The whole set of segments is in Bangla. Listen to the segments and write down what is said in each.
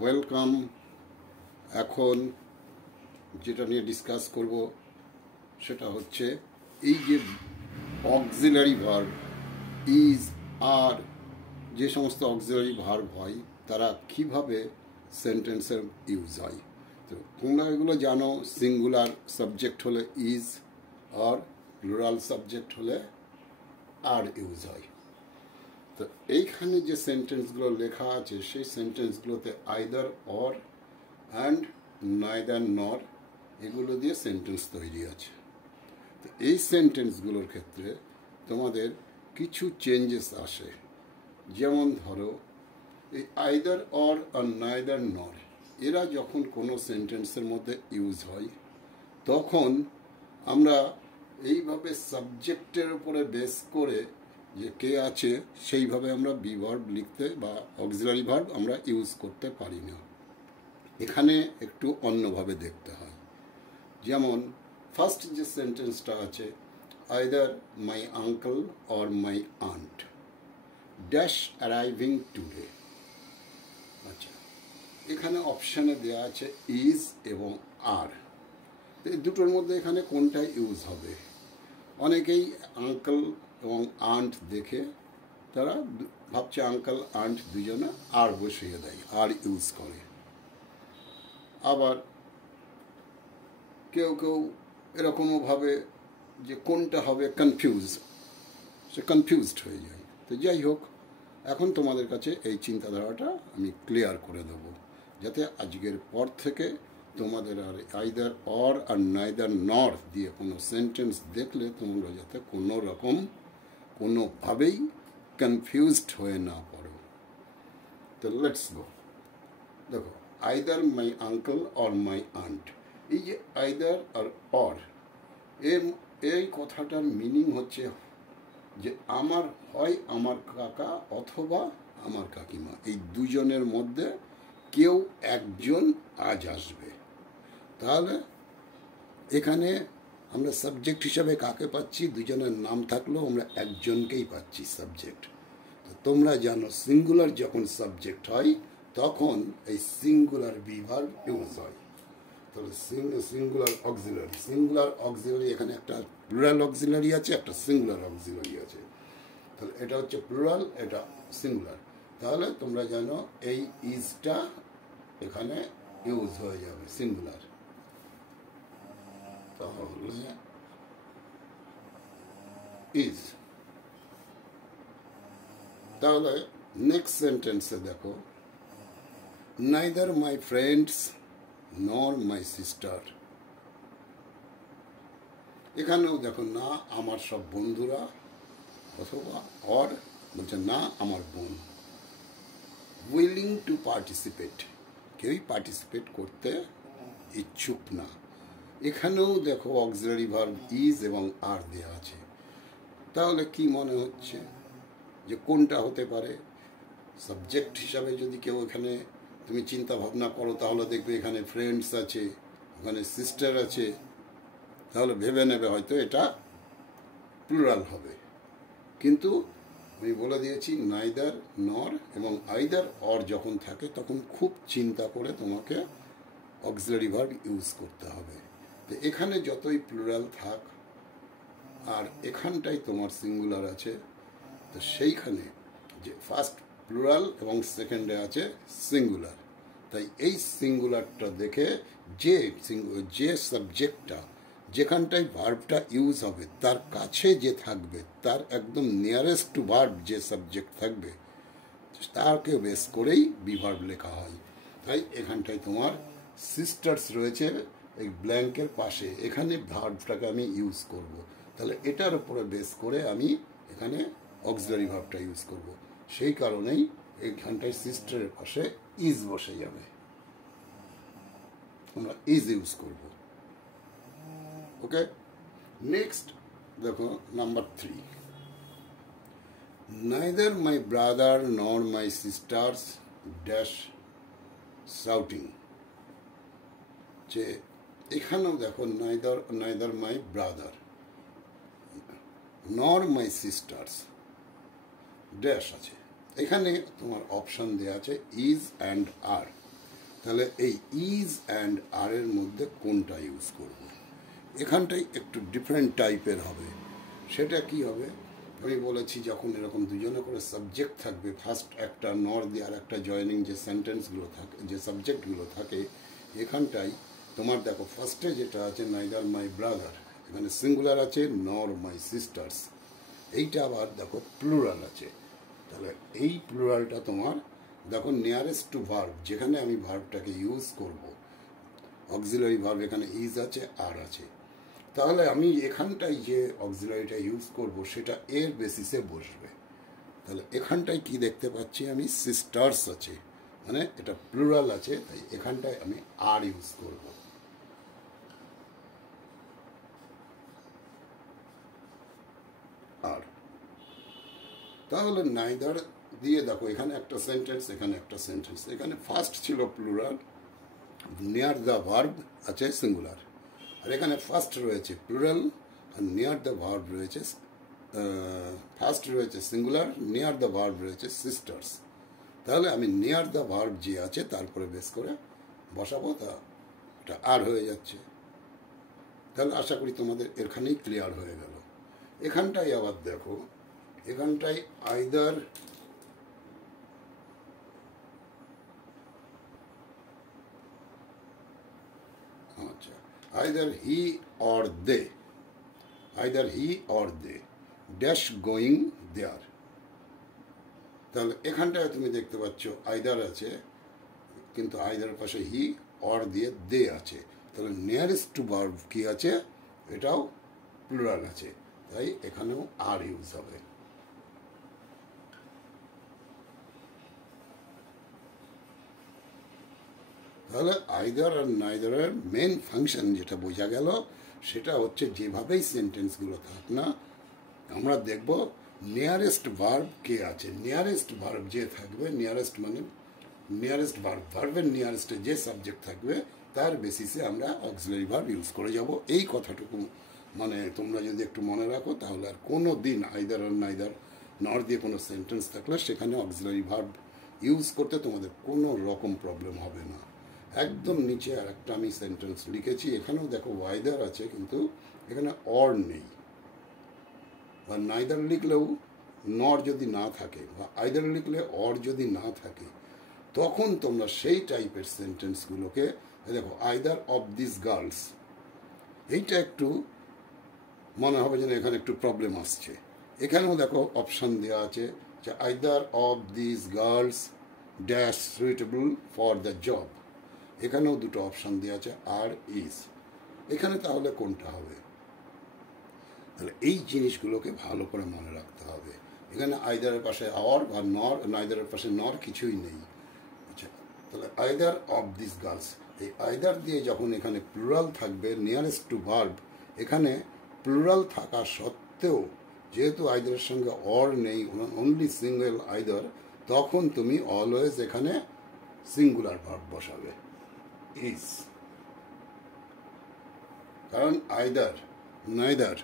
ওয়েলকাম। এখন যেটা নিয়ে ডিসকাস করব সেটা হচ্ছে এই যে অক্সিলারি ভার্ব ইজ আর যে সমস্ত অক্সিলারি ভার্ব হয় তারা কিভাবে সেন্টেন্সের ইউজ হয়। তো তোমরা এগুলো জানো, সিঙ্গুলার সাবজেক্ট হলে ইজ আর প্লুরাল সাবজেক্ট হলে আর ইউজ হয়। তো এইখানে যে সেন্টেন্সগুলো লেখা আছে সেই সেন্টেন্সগুলোতে either or and neither nor এগুলো দিয়ে সেন্টেন্স তৈরি আছে। তো এই সেন্টেন্সগুলোর ক্ষেত্রে তোমাদের কিছু চেঞ্জেস আসে। যেমন ধরো এই আইদার অর আর নাইদার নর এরা যখন কোনো সেন্টেন্সের মধ্যে ইউজ হয় তখন আমরা এইভাবে সাবজেক্টের উপরে বেস করে যে কে আছে সেইভাবে আমরা বি ভার্ব লিখতে বা অক্সিলারি ভার্ব আমরা ইউজ করতে পারি না। এখানে একটু অন্যভাবে দেখতে হয়। যেমন ফার্স্ট যে সেন্টেন্সটা আছে, either my uncle or my aunt dash arriving today. আচ্ছা, এখানে অপশানে দেওয়া আছে ইজ এবং আর। এই দুটোর মধ্যে এখানে কোনটা ইউজ হবে? অনেকেই আঙ্কেল এবং আন্ট দেখে তারা ভাবছে আঙ্কেল আন্ট দুজনে আর বসিয়ে দেয়, আর ইউজ করে। আবার কেউ কেউ এরকমও ভাবে যে কোনটা হবে, সে কনফিউজড হয়ে যায়। তো যাই হোক, এখন তোমাদের কাছে এই চিন্তাধারাটা আমি ক্লিয়ার করে দেব, যাতে আজকের পর থেকে তোমাদের আর আইদার অর আর নাইদার নর দিয়ে কোনো সেন্টেন্স দেখলে তোমরা যাতে কোনোভাবেই কনফিউজড হয়ে না পড়ো। তো লেটস গো। দেখো, either my uncle or my aunt, এই যে আইদার আর অর এই কথাটার মিনিং হচ্ছে যে হয় আমার কাকা অথবা আমার কাকিমা, এই দুজনের মধ্যে কেউ একজন আজ আসবে। তাহলে এখানে আমরা সাবজেক্ট হিসাবে কাকে পাচ্ছি? দুজনের নাম থাকলেও আমরা একজনকেই পাচ্ছি সাবজেক্ট। তো তোমরা জানো সিঙ্গুলার যখন সাবজেক্ট হয় তখন এই সিঙ্গুলার বি ভার্ব ইউজ হয়। তাহলে সিঙ্গুলার অক্সিলারি এখানে একটা প্লুরাল অক্সিলারি আছে, একটা সিঙ্গুলার অক্সিলারি আছে। তাহলে এটা হচ্ছে প্লুরাল, এটা সিঙ্গুলার। তাহলে তোমরা জানো এই ইজটা এখানে ইউজ হয়ে যাবে সিঙ্গুলার। তাহলে ইজ। তাহলে নেক্সট সেন্টেন্সে দেখো, নাইদার মাই ফ্রেন্ডস নর মাই সিস্টার। এখানেও দেখো না আমার সব বন্ধুরা, অথবা অর বলছে না আমার বোন। উইলিং টু পার্টিসিপেট, কেউই পার্টিসিপেট করতে ইচ্ছুক না। এখানেও দেখো অক্সিলারি ভার্ব ইজ এবং আর দেওয়া আছে। তাহলে কি মনে হচ্ছে যে কোনটা হতে পারে? সাবজেক্ট হিসাবে যদি কেউ এখানে তুমি চিন্তা ভাবনা করো তাহলে দেখবে এখানে ফ্রেন্ডস আছে, ওখানে সিস্টার আছে, তাহলে ভেবে নেবে হয়তো এটা প্লুরাল হবে। কিন্তু আমি বলে দিয়েছি নাইদার নর এবং আইদার অর যখন থাকে তখন খুব চিন্তা করে তোমাকে অক্সিলারি ভার্ব ইউজ করতে হবে। তো এখানে যতই প্লুরাল থাক আর এখানটাই তোমার সিঙ্গুলার আছে, তো সেইখানে যে ফার্স্ট প্লুরাল এবং সেকেন্ডে আছে সিঙ্গুলার, তাই এই সিঙ্গুলারটা দেখে যে সাবজেক্টটা যেখানটায় ভার্বটা ইউজ হবে তার কাছে যে থাকবে, তার একদম নিয়ারেস্ট টু ভার্ব যে সাবজেক্ট থাকবে তাকে বেস করেই বি ভার্ব লেখা হয়। তাই এখানটায় তোমার সিস্টার্স রয়েছে এই ব্ল্যাঙ্কের পাশে, এখানে ভার্বটাকে আমি ইউজ করব। তাহলে এটার উপরে বেস করে আমি এখানে অক্সিলারি ভার্বটা ইউজ করব। সেই কারণেই এইখানটায় সিস্টারের পাশে ইজ বসে যাবে, আমরা ইজ ইউজ করব। ওকে, নেক্সট দেখো নাম্বার 3, নাইদার মাই ব্রাদার নর মাই সিস্টার্স ড্যাশ শাউটিং। যে এখানেও দেখো নাইদার মাই ব্রাদার নর মাই সিস্টার্স ড্যাশ আছে। এখানে তোমার অপশন দেওয়া আছে ইজ অ্যান্ড আর। তাহলে এই ইজ অ্যান্ড আর এর মধ্যে কোনটা ইউজ করব? এখানটাই একটু ডিফারেন্ট টাইপের হবে। সেটা কি হবে? আমি বলেছি যখন এরকম দুজনে করে সাবজেক্ট থাকবে, ফার্স্ট একটা নর দিয়ে আর একটা জয়েনিং যে সেন্টেন্সগুলো থাকে, যে সাবজেক্টগুলো থাকে, এখানটাই তোমার দেখো ফার্স্টে যেটা আছে নাইদার মাই ব্রাদার, এখানে সিঙ্গুলার আছে, নর মাই সিস্টার্স। এইটা আবার দেখো প্লুরাল আছে। তাহলে এই প্লুরালটা তোমার দেখো নিয়ারেস্ট টু ভার্ব, যেখানে আমি ভার্বটাকে ইউজ করব, অক্সিলারি ভার্ব এখানে ইজ আছে, আর আছে। তাহলে আমি এখানটায় যে অক্সিলারিটা ইউজ করব সেটা এর বেসিসে বসবে। তাহলে এখানটায় কি দেখতে পাচ্ছি আমি? সিস্টার্স আছে, মানে এটা প্লুরাল আছে, তাই এখানটায় আমি আর ইউজ করব। আর তাহলে নাইদার দিয়ে দেখো এখানে একটা সেন্টেন্স, এখানে একটা সেন্টেন্স। এখানে ফার্স্ট ছিল প্লুরাল, নিয়ার দ্য ভার্ব আছে সিঙ্গুলার, আর এখানে ফার্স্ট রয়েছে প্লুরাল আর নিয়ার দ্য ভার্ব রয়েছে, ফার্স্ট রয়েছে সিঙ্গুলার, নিয়ার দ্য ভার্ব রয়েছে সিস্টার্স। তাহলে আমি নিয়ার দ্য ভার্ব যে আছে তারপরে বেস করে বসাবো, তা এটা আর হয়ে যাচ্ছে। তাহলে আশা করি তোমাদের এখানেই ক্লিয়ার হয়ে গেল। এখানটাই আবার দেখো, এখানটায় either either he or they, either he or they dash going there। তাহলে এখানটায় তুমি দেখতে পাচ্ছ আইদার আছে, কিন্তু আইদার পাশে হি অর দিয়ে দে আছে। তাহলে নিয়ারেস্ট টু ভার্ব কি আছে? এটাও প্লুরাল আছে, তাই এখানেও আর ইউজ হবে। তাহলে আইদার আর নাইদারের মেন ফাংশন যেটা বোঝা গেল, সেটা হচ্ছে যেভাবেই সেন্টেন্সগুলো থাক না, আমরা দেখব নিয়ারেস্ট ভার্ব কে আছে। নিয়ারেস্ট ভার্ব যে থাকবে, নিয়ারেস্ট মানে নিয়ারেস্ট ভার্ব, ভার্বের নিয়ারেস্টে যে সাবজেক্ট থাকবে তার বেসিসে আমরা অক্সিলারি ভার্ব ইউজ করে যাব। এই কথাটুকু মানে তোমরা যদি একটু মনে রাখো, তাহলে আর কোনো দিন আইদার আর নাইদার নর দিয়ে কোনো সেন্টেন্স থাকলে সেখানে অক্সিলারি ভার্ব ইউজ করতে তোমাদের কোনো রকম প্রবলেম হবে না। একদম নিচে আর একটা আমি সেন্টেন্স লিখেছি, এখানেও দেখো ওয়াইদার আছে, কিন্তু এখানে অর নেই। বা নাইদার লিখলেও নর যদি না থাকে, বা আইদার লিখলে অর যদি না থাকে, তখন তোমরা সেই টাইপের সেন্টেন্সগুলোকে দেখো, আইদার অফ দিস গার্লস, এইটা একটু মনে হবে যেন এখানে একটু প্রবলেম আসছে। এখানেও দেখো অপশান দেওয়া আছে যে either of this girls dash suitable for the job. এখানেও দুটো অপশান দেওয়া আছে, আর ইজ। এখানে তাহলে কোনটা হবে? তাহলে এই জিনিসগুলোকে ভালো করে মনে রাখতে হবে। এখানে আইদারের পাশে অর বা নর, নাইদারের পাশে নর কিছুই নেই। আচ্ছা, তাহলে আইদার অফ দিস গার্লস, এই আইদার দিয়ে যখন এখানে প্লুরাল থাকবে নিয়ারেস্ট টু ভার্ব, এখানে প্লুরাল থাকা সত্ত্বেও যেহেতু আইদারের সঙ্গে অর নেই, অনলি সিঙ্গেল আইদার, তখন তুমি অলওয়েজ এখানে সিঙ্গুলার ভার্ব বসাবে, ইজ। কারণ আইদার নাইদার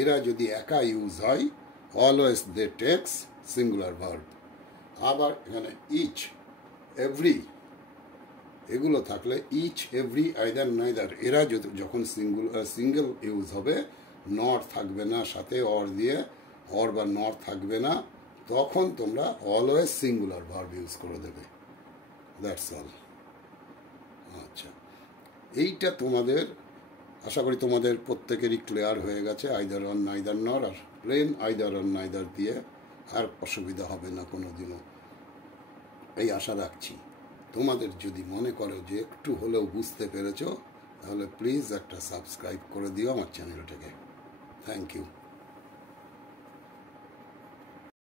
এরা যদি একা ইউজ হয়, always they takes singular verb. আবার এখানে ইচ, এভরি, এগুলো থাকলে ইচ, এভরি, আইদার, নাইদার, এরা যখন সিঙ্গেল ইউজ হবে, নর থাকবে না সাথে অর দিয়ে, অর বা নর থাকবে না, তখন তোমরা অলওয়েজ সিঙ্গুলার ভার্ব ইউজ করে দেবে। That's all. আচ্ছা, এইটা তোমাদের আশা করি তোমাদের প্রত্যেকেরই ক্লিয়ার হয়ে গেছে। আইদার অন নাইদার নর আর প্লেন আইদার অন নাইদার দিয়ে আর অসুবিধা হবে না কোনো দিনও, এই আশা রাখছি। তোমাদের যদি মনে করো যে একটু হলেও বুঝতে পেরেছো, তাহলে প্লিজ একটা সাবস্ক্রাইব করে দিও আমার চ্যানেলটাকে। Thank you.